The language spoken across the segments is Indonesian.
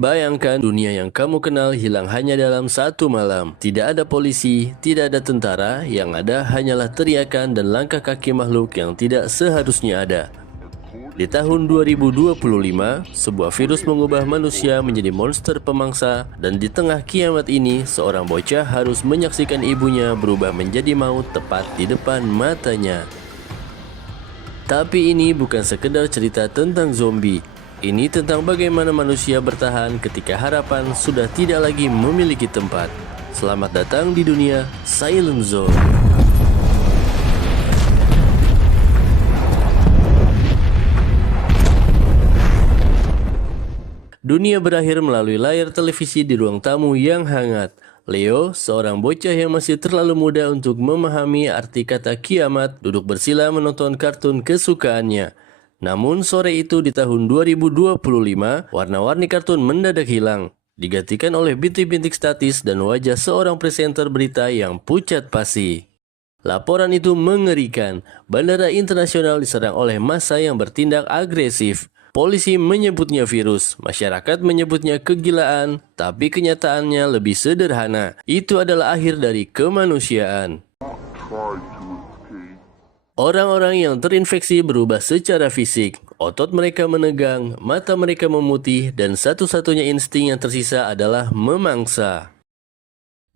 Bayangkan dunia yang kamu kenal hilang hanya dalam satu malam. Tidak ada polisi, tidak ada tentara, yang ada hanyalah teriakan dan langkah kaki makhluk yang tidak seharusnya ada. Di tahun 2025, sebuah virus mengubah manusia menjadi monster pemangsa, dan di tengah kiamat ini, seorang bocah harus menyaksikan ibunya berubah menjadi maut tepat di depan matanya. Tapi ini bukan sekedar cerita tentang zombie. Ini tentang bagaimana manusia bertahan ketika harapan sudah tidak lagi memiliki tempat. Selamat datang di dunia Silent Zone. Dunia berakhir melalui layar televisi di ruang tamu yang hangat. Leo, seorang bocah yang masih terlalu muda untuk memahami arti kata kiamat, duduk bersila menonton kartun kesukaannya. Namun sore itu di tahun 2025, warna-warni kartun mendadak hilang, digantikan oleh bintik-bintik statis dan wajah seorang presenter berita yang pucat pasi. Laporan itu mengerikan. Bandara internasional diserang oleh massa yang bertindak agresif. Polisi menyebutnya virus, masyarakat menyebutnya kegilaan, tapi kenyataannya lebih sederhana. Itu adalah akhir dari kemanusiaan. Orang-orang yang terinfeksi berubah secara fisik, otot mereka menegang, mata mereka memutih, dan satu-satunya insting yang tersisa adalah memangsa.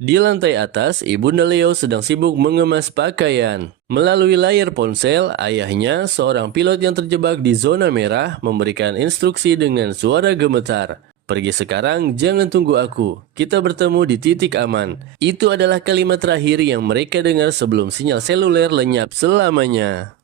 Di lantai atas, Ibunda Leo sedang sibuk mengemas pakaian. Melalui layar ponsel, ayahnya, seorang pilot yang terjebak di zona merah, memberikan instruksi dengan suara gemetar. Pergi sekarang, jangan tunggu aku. Kita bertemu di titik aman. Itu adalah kalimat terakhir yang mereka dengar sebelum sinyal seluler lenyap selamanya.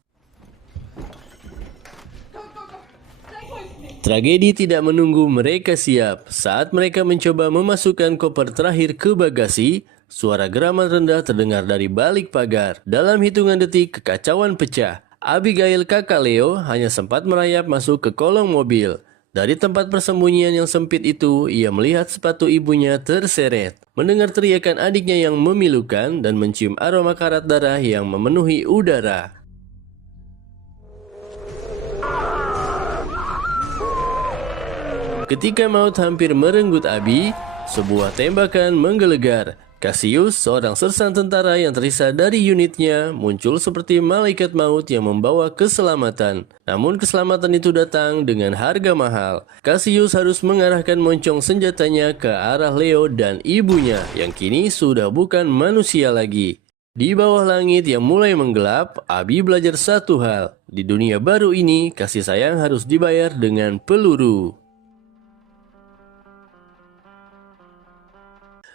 Tragedi tidak menunggu mereka siap. Saat mereka mencoba memasukkan koper terakhir ke bagasi, suara geraman rendah terdengar dari balik pagar. Dalam hitungan detik, kekacauan pecah. Abigail, kakak Leo, hanya sempat merayap masuk ke kolong mobil. Dari tempat persembunyian yang sempit itu, ia melihat sepatu ibunya terseret. Mendengar teriakan adiknya yang memilukan dan mencium aroma karat darah yang memenuhi udara. Ketika maut hampir merenggut Abi, sebuah tembakan menggelegar. Cassius, seorang sersan tentara yang tersisa dari unitnya, muncul seperti malaikat maut yang membawa keselamatan. Namun keselamatan itu datang dengan harga mahal. Cassius harus mengarahkan moncong senjatanya ke arah Leo dan ibunya, yang kini sudah bukan manusia lagi. Di bawah langit yang mulai menggelap, Abi belajar satu hal. Di dunia baru ini, kasih sayang harus dibayar dengan peluru.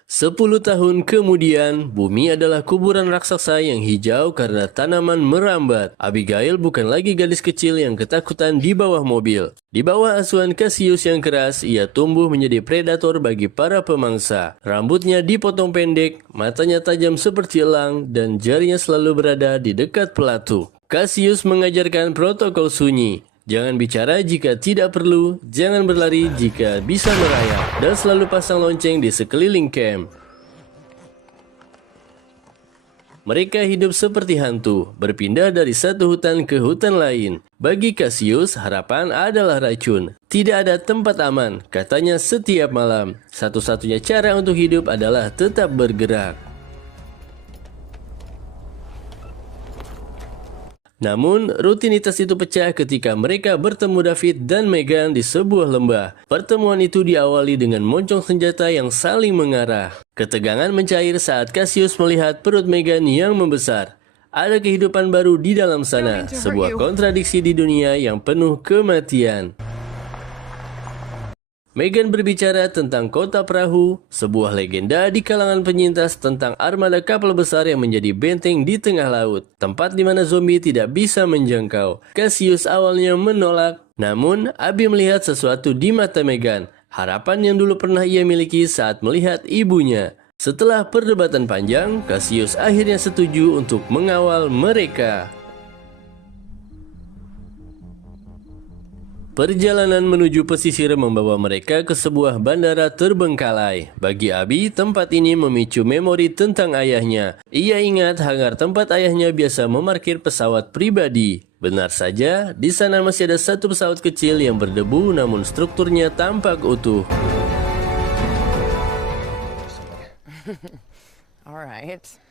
10 tahun kemudian, bumi adalah kuburan raksasa yang hijau karena tanaman merambat. Abigail bukan lagi gadis kecil yang ketakutan di bawah mobil. Di bawah asuhan Cassius yang keras, ia tumbuh menjadi predator bagi para pemangsa. Rambutnya dipotong pendek, matanya tajam seperti elang, dan jarinya selalu berada di dekat pelatu. Cassius mengajarkan protokol sunyi. Jangan bicara jika tidak perlu, jangan berlari jika bisa merayap, dan selalu pasang lonceng di sekeliling camp. Mereka hidup seperti hantu, berpindah dari satu hutan ke hutan lain. Bagi Cassius, harapan adalah racun. Tidak ada tempat aman, katanya setiap malam. Satu-satunya cara untuk hidup adalah tetap bergerak. Namun, rutinitas itu pecah ketika mereka bertemu David dan Megan di sebuah lembah. Pertemuan itu diawali dengan moncong senjata yang saling mengarah. Ketegangan mencair saat Cassius melihat perut Megan yang membesar. Ada kehidupan baru di dalam sana, sebuah kontradiksi di dunia yang penuh kematian. Megan berbicara tentang kota perahu, sebuah legenda di kalangan penyintas tentang armada kapal besar yang menjadi benteng di tengah laut, tempat di mana zombie tidak bisa menjangkau. Cassius awalnya menolak, namun Abi melihat sesuatu di mata Megan, harapan yang dulu pernah ia miliki saat melihat ibunya. Setelah perdebatan panjang, Cassius akhirnya setuju untuk mengawal mereka. Perjalanan menuju pesisir membawa mereka ke sebuah bandara terbengkalai. Bagi Abi, tempat ini memicu memori tentang ayahnya. Ia ingat hangar tempat ayahnya biasa memarkir pesawat pribadi. Benar saja, di sana masih ada satu pesawat kecil yang berdebu namun strukturnya tampak utuh. Alright.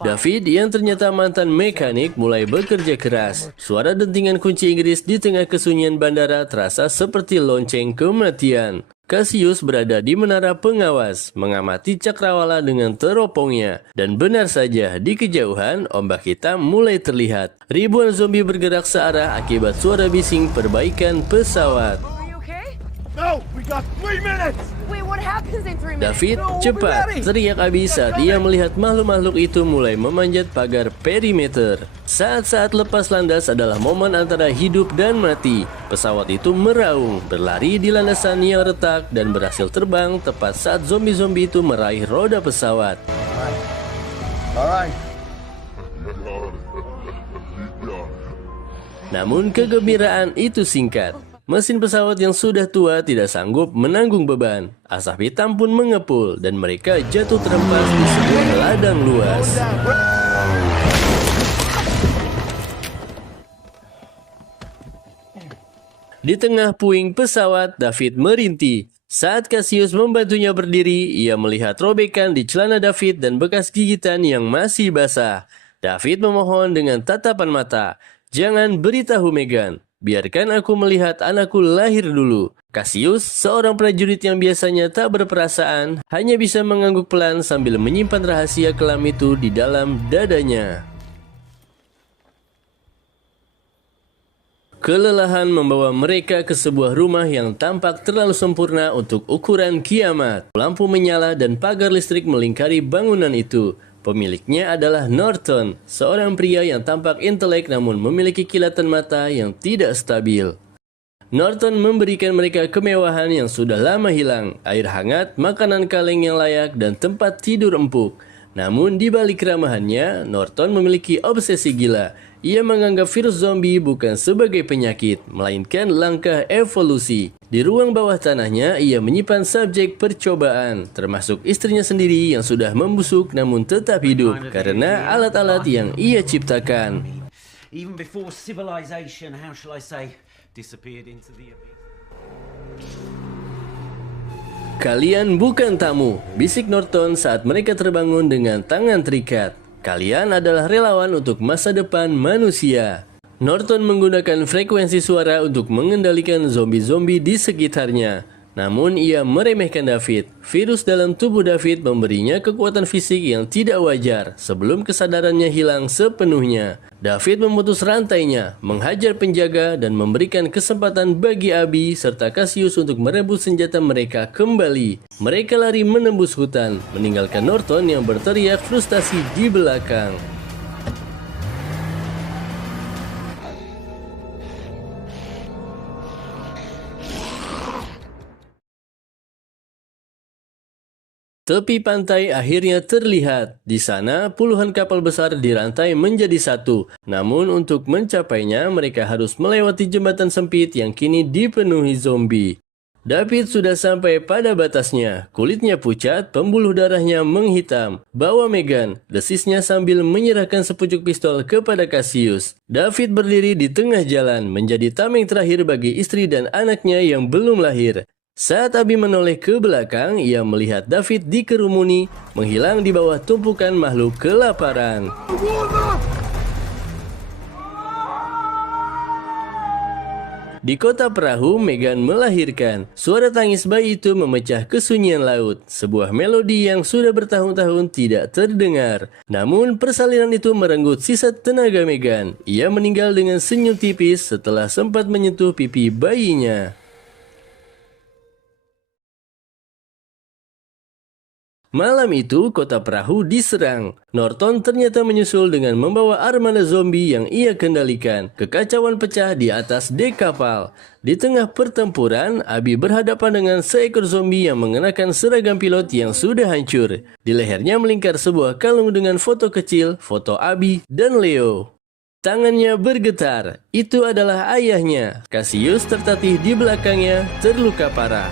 David yang ternyata mantan mekanik mulai bekerja keras. Suara dentingan kunci Inggris di tengah kesunyian bandara terasa seperti lonceng kematian. Cassius berada di menara pengawas, mengamati cakrawala dengan teropongnya. Dan benar saja, di kejauhan, ombak hitam mulai terlihat. Ribuan zombie bergerak searah akibat suara bising perbaikan pesawat. Are you okay? No, we got 3 minutes! Wait, what happens in 3 minutes? David, cepat! Teriak Abi saat ia melihat makhluk-makhluk itu mulai memanjat pagar perimeter. Saat-saat lepas landas adalah momen antara hidup dan mati. Pesawat itu meraung, berlari di landasan yang retak dan berhasil terbang tepat saat zombie-zombie itu meraih roda pesawat. Alright. Namun kegembiraan itu singkat. Mesin pesawat yang sudah tua tidak sanggup menanggung beban. Asap hitam pun mengepul dan mereka jatuh terhempas di sebuah ladang luas. Di tengah puing pesawat, David merintih. Saat Cassius membantunya berdiri, ia melihat robekan di celana David dan bekas gigitan yang masih basah. David memohon dengan tatapan mata, "Jangan beritahu Megan. Biarkan aku melihat anakku lahir dulu." Cassius, seorang prajurit yang biasanya tak berperasaan, hanya bisa mengangguk pelan sambil menyimpan rahasia kelam itu di dalam dadanya. Kelelahan membawa mereka ke sebuah rumah yang tampak terlalu sempurna untuk ukuran kiamat. Lampu menyala dan pagar listrik melingkari bangunan itu. Pemiliknya adalah Norton, seorang pria yang tampak intelek namun memiliki kilatan mata yang tidak stabil. Norton memberikan mereka kemewahan yang sudah lama hilang, air hangat, makanan kaleng yang layak, dan tempat tidur empuk. Namun di balik keramahannya, Norton memiliki obsesi gila. Ia menganggap virus zombie bukan sebagai penyakit, melainkan langkah evolusi. Di ruang bawah tanahnya, ia menyimpan subjek percobaan, termasuk istrinya sendiri yang sudah membusuk namun tetap hidup karena alat-alat yang ia ciptakan. Even before civilization, how shall I say, disappeared into the abyss. "Kalian bukan tamu," bisik Norton saat mereka terbangun dengan tangan terikat. "Kalian adalah relawan untuk masa depan manusia." Norton menggunakan frekuensi suara untuk mengendalikan zombie-zombie di sekitarnya. Namun ia meremehkan David. Virus dalam tubuh David memberinya kekuatan fisik yang tidak wajar sebelum kesadarannya hilang sepenuhnya. David memutus rantainya, menghajar penjaga, dan memberikan kesempatan bagi Abi serta Cassius untuk merebut senjata mereka kembali. Mereka lari menembus hutan, meninggalkan Norton yang berteriak frustasi di belakang. Tepi pantai akhirnya terlihat. Di sana, puluhan kapal besar dirantai menjadi satu. Namun untuk mencapainya, mereka harus melewati jembatan sempit yang kini dipenuhi zombie. David sudah sampai pada batasnya. Kulitnya pucat, pembuluh darahnya menghitam. "Bawa Megan," desisnya sambil menyerahkan sepucuk pistol kepada Cassius. David berdiri di tengah jalan, menjadi tameng terakhir bagi istri dan anaknya yang belum lahir. Saat Abi menoleh ke belakang, ia melihat David dikerumuni, menghilang di bawah tumpukan makhluk kelaparan. Di kota perahu, Megan melahirkan. Suara tangis bayi itu memecah kesunyian laut. Sebuah melodi yang sudah bertahun-tahun tidak terdengar. Namun, persalinan itu merenggut sisa tenaga Megan. Ia meninggal dengan senyum tipis setelah sempat menyentuh pipi bayinya. Malam itu, kota perahu diserang. Norton ternyata menyusul dengan membawa armada zombie yang ia kendalikan. Kekacauan pecah di atas dek kapal. Di tengah pertempuran, Abi berhadapan dengan seekor zombie yang mengenakan seragam pilot yang sudah hancur. Di lehernya melingkar sebuah kalung dengan foto kecil, foto Abi dan Leo. Tangannya bergetar. Itu adalah ayahnya. Cassius tertatih di belakangnya, terluka parah.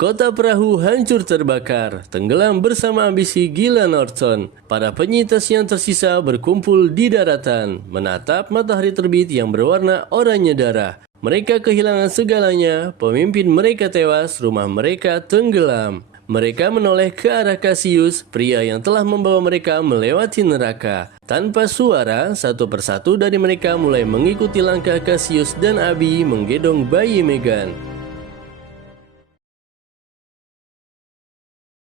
Kota perahu hancur terbakar, tenggelam bersama ambisi gila Norton. Para penyintas yang tersisa berkumpul di daratan, menatap matahari terbit yang berwarna oranye darah. Mereka kehilangan segalanya, pemimpin mereka tewas, rumah mereka tenggelam. Mereka menoleh ke arah Cassius, pria yang telah membawa mereka melewati neraka. Tanpa suara, satu persatu dari mereka mulai mengikuti langkah Cassius dan Abby menggendong bayi Megan.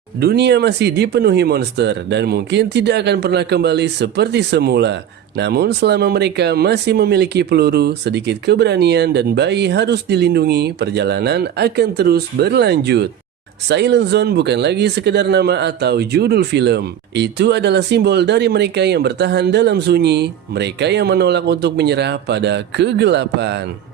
Dunia masih dipenuhi monster dan mungkin tidak akan pernah kembali seperti semula. Namun selama mereka masih memiliki peluru, sedikit keberanian dan bayi harus dilindungi, perjalanan akan terus berlanjut. Silent Zone bukan lagi sekedar nama atau judul film. Itu adalah simbol dari mereka yang bertahan dalam sunyi, mereka yang menolak untuk menyerah pada kegelapan.